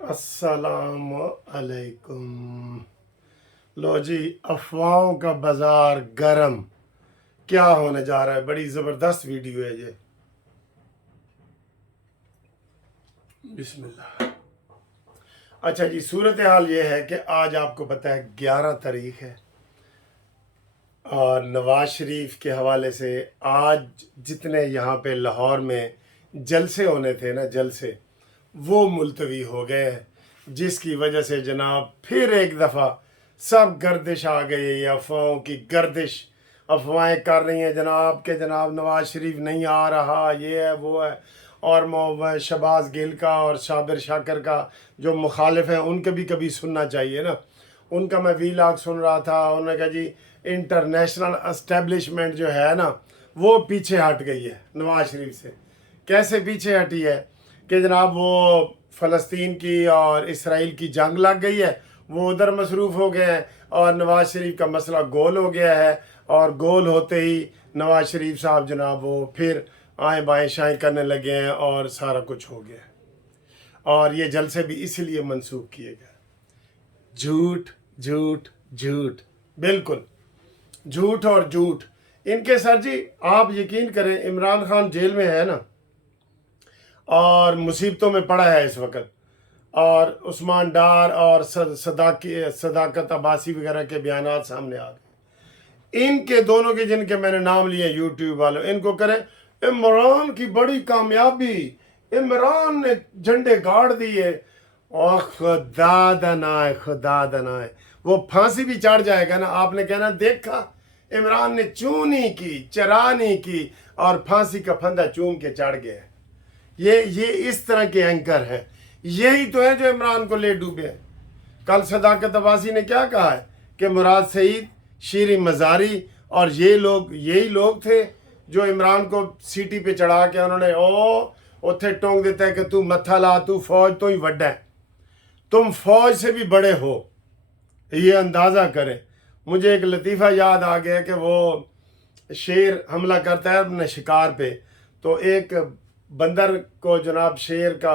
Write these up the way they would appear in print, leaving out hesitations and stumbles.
अस्सलाम अलैकुम। लो जी, अफवाहों का बाजार गरम। क्या होने जा रहा है? बड़ी ज़बरदस्त वीडियो है ये। बिस्मिल्लाह। अच्छा जी, सूरत हाल ये है कि आज आपको पता है 11 तारीख है और नवाज शरीफ के हवाले से आज जितने यहाँ पे लाहौर में जलसे होने थे ना, जलसे वो मुलतवी हो गए हैं, जिसकी वजह से जनाब फिर एक दफ़ा सब गर्दिश आ गई है। ये अफवाहों की गर्दिश, अफवाहें कर रही हैं जनाब के जनाब नवाज शरीफ नहीं आ रहा, ये है वो है। और शहबाज गिल का और साबिर शाकर का जो मुखालिफ हैं उनके भी कभी सुनना चाहिए ना। उनका मैं वीलॉग सुन रहा था, उन्होंने कहा जी इंटरनेशनल एस्टेब्लिशमेंट जो है ना वो पीछे हट गई है नवाज शरीफ से। कैसे पीछे हटी है कि जनाब वो फ़लस्तीन की और इसराइल की जंग लग गई है, वो उधर मसरूफ़ हो गए हैं और नवाज शरीफ का मसला गोल हो गया है। और गोल होते ही नवाज शरीफ साहब जनाब वो फिर आए बाएँ शाएँ करने लगे हैं और सारा कुछ हो गया है। और ये जलसे भी इसीलिए मंसूख किए गए। झूठ झूठ झूठ, बिल्कुल झूठ और झूठ। इनके सर जी आप यकीन करें, इमरान खान जेल में है ना और मुसीबतों में पड़ा है इस वक्त, और उस्मान डार और सदाकत अब्बासी वगैरह के बयानात सामने आ गए। इनके दोनों के जिनके मैंने नाम लिए यूट्यूब वालों, इनको करें इमरान की बड़ी कामयाबी, इमरान ने झंडे गाड़ दिए, और खुदा दनाए खुदा दनाए वो फांसी भी चढ़ जाएगा ना, आपने कहना देखा इमरान ने चू नहीं की, चरा नहीं की और फांसी का फंदा चूम के चढ़ गया। ये इस तरह के एंकर हैं। यही तो है जो इमरान को ले डूबे हैं। कल सदाकत अब्बासी ने क्या कहा है कि मुराद सईद, शीरी मजारी और ये लोग यही लोग थे जो इमरान को सीटी पे चढ़ा के उन्होंने उत्थे टोंक देता है कि तू मत्था ला, तू फौज तो ही वड्डा है, तुम फौज से भी बड़े हो, ये अंदाज़ा करें। मुझे एक लतीफ़ा याद आ गया कि वो शेर हमला करता है अपने शिकार पे, तो एक बंदर को जनाब शेर का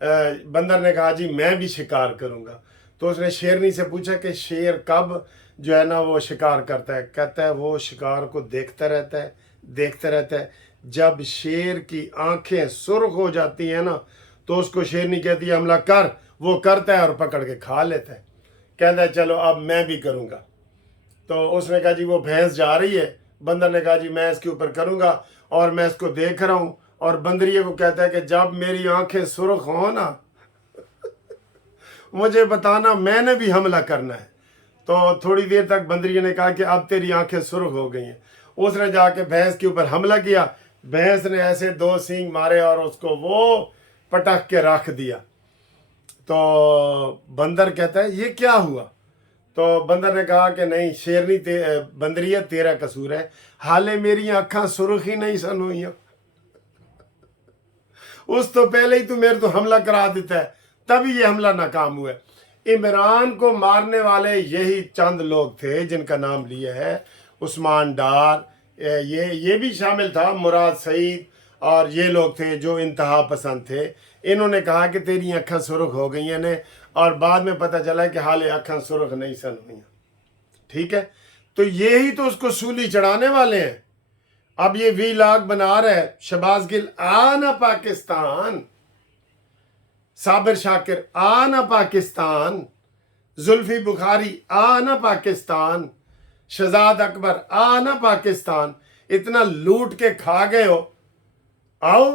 बंदर ने कहा जी मैं भी शिकार करूँगा। तो उसने शेरनी से पूछा कि शेर कब जो है ना वो शिकार करता है? कहता है वो शिकार को देखता रहता है, देखता रहता है, जब शेर की आंखें सुर्ख हो जाती हैं ना तो उसको शेरनी कहती है हमला कर, वो करता है और पकड़ के खा लेता है। कहता है चलो अब मैं भी करूँगा। तो उसने कहा जी वो भैंस जा रही है, बंदर ने कहा जी मैं इसके ऊपर करूँगा और मैं इसको देख रहा हूँ। और बंदरिए को कहता है कि जब मेरी आंखें सुर्ख हो ना मुझे बताना, मैंने भी हमला करना है। तो थोड़ी देर तक बंदरिए ने कहा कि अब तेरी आंखें सुर्ख हो गई हैं। उसने जाके भैंस के ऊपर हमला किया, भैंस ने ऐसे दो सींग मारे और उसको वो पटक के रख दिया। तो बंदर कहता है ये क्या हुआ? तो बंदर ने कहा कि नहीं शेरनी बंदरिया तेरा कसूर है, हाले मेरी आँखां सुर्ख ही नहीं सन हुई, उस तो पहले ही तू मेरे तो हमला करा देता है, तभी ये हमला नाकाम हुआ। इमरान को मारने वाले यही चंद लोग थे जिनका नाम लिया है, उस्मान डार, ये भी शामिल था, मुराद सईद, और ये लोग थे जो इंतहा पसंद थे। इन्होंने कहा कि तेरी अक्खां सुर्ख हो गई हैं ने, और बाद में पता चला कि हाले अक्खां सुर्ख नहीं सन हुई। ठीक है, तो यही तो उसको सूली चढ़ाने वाले हैं। अब ये वीलॉग बना रहा है शहबाज गिल, आना पाकिस्तान, साबिर शाकिर आना पाकिस्तान, जुल्फी बुखारी आना पाकिस्तान, शहजाद अकबर आना पाकिस्तान। इतना लूट के खा गए हो, आओ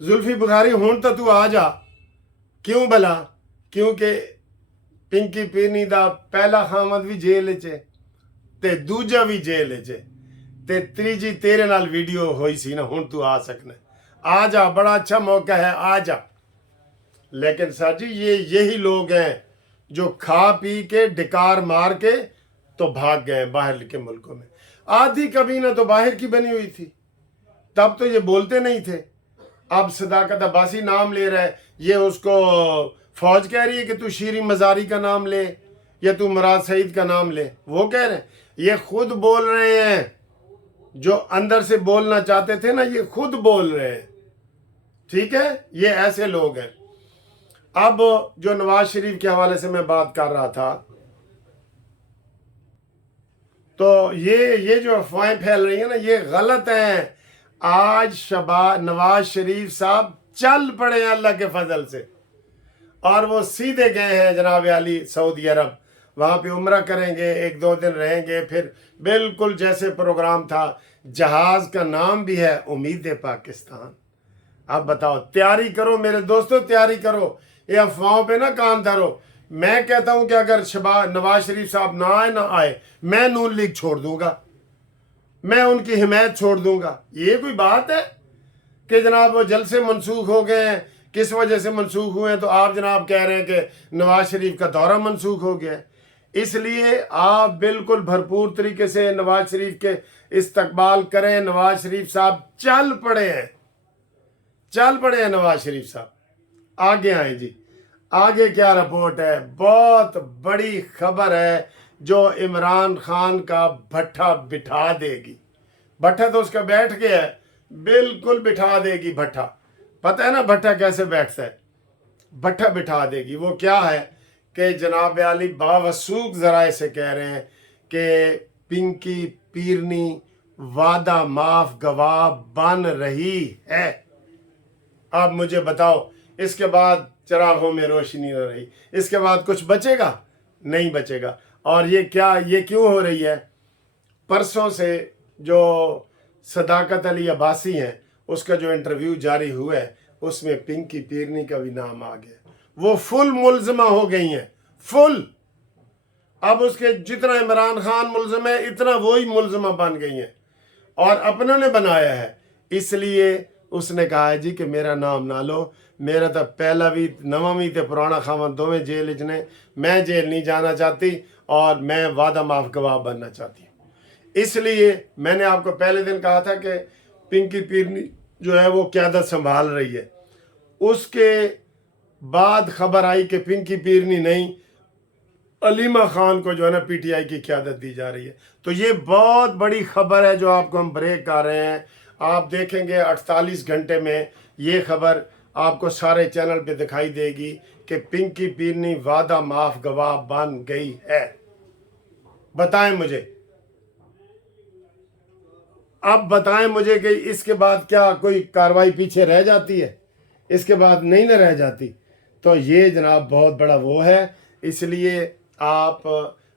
जुल्फी बुखारी हुण तो तू आ जा। क्यों भला? क्योंकि पिंकी पीनी दा पहला खामद भी जेल च ते दूजा भी जेल च ते त्रीजी तेरे नाल वीडियो होई सी ना, हुण तू आ सकना, आ जा, बड़ा अच्छा मौका है, आ जा। लेकिन सर जी यही लोग हैं जो खा पी के डिकार मार के तो भाग गए बाहर के मुल्कों में। आधी कबीना तो बाहर की बनी हुई थी, तब तो ये बोलते नहीं थे। अब सदाकत अब्बासी नाम ले रहा है, ये उसको फौज कह रही है कि तू शीरी मजारी का नाम ले या तू मुराद सईद का नाम ले। वो कह रहे हैं, ये खुद बोल रहे हैं, जो अंदर से बोलना चाहते थे ना ये खुद बोल रहे हैं। ठीक है, ये ऐसे लोग हैं। अब जो नवाज शरीफ के हवाले से मैं बात कर रहा था, तो ये जो अफवाहें फैल रही है ना, ये गलत हैं। आज नवाज शरीफ साहब चल पड़े हैं अल्लाह के फजल से, और वो सीधे गए हैं जनाब आली सऊदी अरब। वहाँ पे उम्रा करेंगे, 1-2 दिन रहेंगे, फिर बिल्कुल जैसे प्रोग्राम था। जहाज का नाम भी है उम्मीद पाकिस्तान। आप बताओ, तैयारी करो मेरे दोस्तों, तैयारी करो, ये अफवाहों पे ना कान धरो। मैं कहता हूं कि अगर नवाज शरीफ साहब ना आए, मैं नून लीग छोड़ दूंगा, मैं उनकी हिमायत छोड़ दूंगा। ये कोई बात है कि जनाब वो जलसे मनसूख हो गए हैं? किस वजह से मनसूख हुए हैं? तो आप जनाब कह रहे हैं कि नवाज शरीफ का दौरा मनसूख हो गया है। इसलिए आप बिल्कुल भरपूर तरीके से नवाज शरीफ के इस्तकबाल करें। नवाज शरीफ साहब चल पड़े हैं नवाज शरीफ साहब। आगे आए जी, आगे क्या रिपोर्ट है? बहुत बड़ी खबर है जो इमरान खान का भट्ठा बिठा देगी। भट्ठा तो उसका बैठ गया है, बिल्कुल बिठा देगी भट्ठा। पता है ना भट्ठा कैसे बैठता है? भट्ठा बिठा देगी। वो क्या है कि जनाब आली बावसूख जराए से कह रहे हैं कि पिंकी पीरनी वादा माफ गवाह बन रही है। अब मुझे बताओ, इसके बाद चरागों में रोशनी न रही, इसके बाद कुछ बचेगा? नहीं बचेगा। और ये क्यों हो रही है? परसों से जो सदाकत अली अब्बासी हैं, उसका जो इंटरव्यू जारी हुआ है, उसमें पिंकी पीरनी का भी नाम आ गया। वो फुल मुलजमा हो गई हैं, फुल। अब उसके जितना इमरान खान मुलजम है, इतना वही मुलजमा बन गई हैं, और अपनों ने बनाया है। इसलिए उसने कहा है जी कि मेरा नाम ना लो, मेरा तो पहला भी नवा भी तो पुराना खावन दोवें जेल ने, मैं जेल नहीं जाना चाहती, और मैं वादा माफ गवाह बनना चाहती हूँ। इसलिए मैंने आपको पहले दिन कहा था कि पिंकी पीरनी जो है वो क़यादत संभाल रही है। उसके बाद खबर आई कि पिंकी पीरनी नहीं, अलीमा खान को जो है ना पीटीआई की क़यादत दी जा रही है। तो ये बहुत बड़ी खबर है जो आपको हम ब्रेक कर रहे हैं। आप देखेंगे 48 घंटे में ये खबर आपको सारे चैनल पे दिखाई देगी कि पिंकी पीरनी वादा माफ गवाह बन गई है। बताएं मुझे, अब बताएं मुझे कि इसके बाद क्या कोई कार्रवाई पीछे रह जाती है? इसके बाद नहीं ना रह जाती। तो ये जनाब बहुत बड़ा वो है। इसलिए आप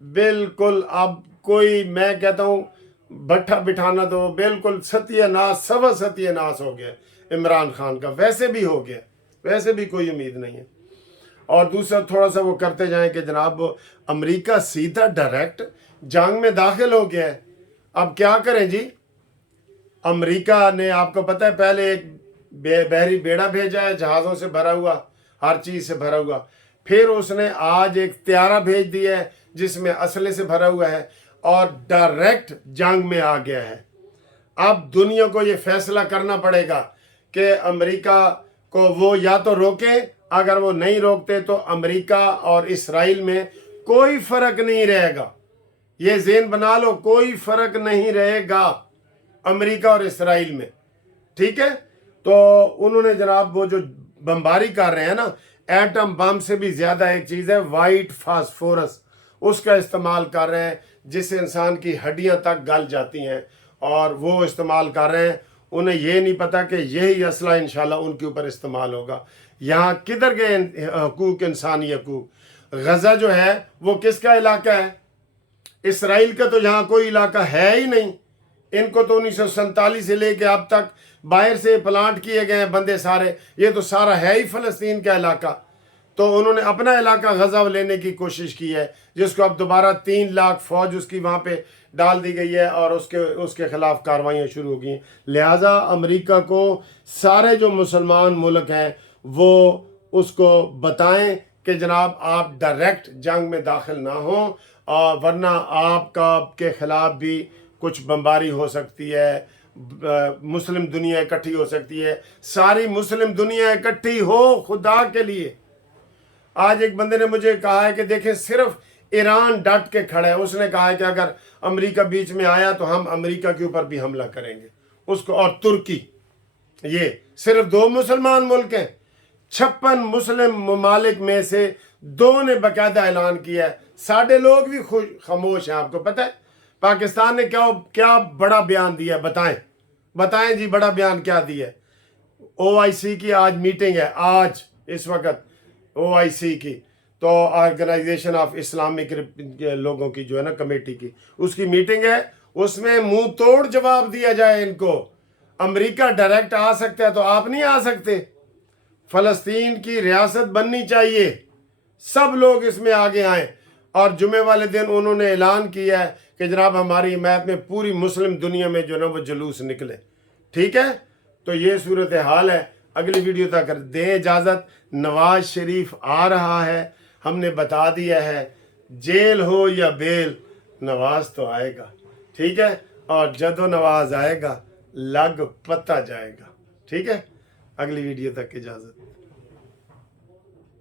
बिल्कुल, अब कोई, मैं कहता हूँ भट्ठा बिठाना तो बिल्कुल सत्यानाश, सवा सत्यानाश हो गया इमरान खान का। वैसे भी हो गया, वैसे भी कोई उम्मीद नहीं है। और दूसरा थोड़ा सा वो करते जाएं कि जनाब अमेरिका सीधा डायरेक्ट जंग में दाखिल हो गया है। अब क्या करें जी? अमेरिका ने, आपको पता है, पहले एक बहरी बेड़ा भेजा है, जहाज़ों से भरा हुआ, हर चीज़ से भरा हुआ। फिर उसने आज एक त्यारा भेज दिया है जिसमें असले से भरा हुआ है, और डायरेक्ट जंग में आ गया है। अब दुनिया को ये फैसला करना पड़ेगा कि अमेरिका को वो या तो रोके, अगर वो नहीं रोकते तो अमेरिका और इसराइल में कोई फर्क नहीं रहेगा। ये ज़हन बना लो, कोई फर्क नहीं रहेगा अमेरिका और इसराइल में, ठीक है? तो उन्होंने जनाब वो जो बमबारी कर रहे हैं ना, एटम बम से भी ज़्यादा एक चीज़ है वाइट फास्फोरस, उसका इस्तेमाल कर रहे हैं, जिससे इंसान की हड्डियां तक गल जाती हैं, और वो इस्तेमाल कर रहे हैं। उन्हें ये नहीं पता कि यही असला इंशाल्लाह उनके ऊपर इस्तेमाल होगा। यहाँ किधर गए हकूक, इंसानी हकूक? गज़ा जो है वो किसका इलाका है? इसराइल का तो यहाँ कोई इलाका है ही नहीं। इनको तो 1947 से लेके अब तक बाहर से प्लांट किए गए हैं बंदे सारे, ये तो सारा है ही फ़लस्तीन का इलाका। तो उन्होंने अपना इलाका गज़ा लेने की कोशिश की है, जिसको अब दोबारा 3 लाख फौज उसकी वहाँ पे डाल दी गई है, और उसके खिलाफ कार्रवाइयाँ शुरू हो गई। लिहाजा अमेरिका को सारे जो मुसलमान मुल्क हैं वो उसको बताएं कि जनाब आप डायरेक्ट जंग में दाखिल ना हो, वरना आपके खिलाफ भी कुछ बमबारी हो सकती है, मुस्लिम दुनिया इकट्ठी हो सकती है। सारी मुस्लिम दुनिया इकट्ठी हो खुदा के लिए। आज एक बंदे ने मुझे कहा है कि देखें, सिर्फ ईरान डट के खड़ा है। उसने कहा है कि अगर अमेरिका बीच में आया तो हम अमेरिका के ऊपर भी हमला करेंगे, उसको। और तुर्की, ये सिर्फ 2 मुसलमान मुल्क हैं। 56 मुस्लिम ममालिक में से 2 ने बाकायदा ऐलान किया है। साढ़े लोग भी खामोश हैं। आपको पता है पाकिस्तान ने क्या बड़ा बयान दिया है? बताएं जी, बड़ा बयान क्या दिया है? OIC की आज मीटिंग है, आज इस वक्त OIC की, तो ऑर्गेनाइजेशन ऑफ इस्लामिक लोगों की जो है ना कमेटी की, उसकी मीटिंग है। उसमें मुंह तोड़ जवाब दिया जाए इनको। अमेरिका डायरेक्ट आ सकता है तो आप नहीं आ सकते। फलस्तीन की रियासत बननी चाहिए, सब लोग इसमें आगे आए। और जुमे वाले दिन उन्होंने ऐलान किया है कि जनाब हमारी हिमायत में पूरी मुस्लिम दुनिया में जो ना वो जुलूस निकले। ठीक है, तो ये सूरत हाल है। अगली वीडियो तक दें इजाज़त। नवाज शरीफ आ रहा है, हमने बता दिया है, जेल हो या बेल नवाज तो आएगा। ठीक है, और जदो नवाज आएगा लग पता जाएगा। ठीक है, अगली वीडियो तक इजाज़त।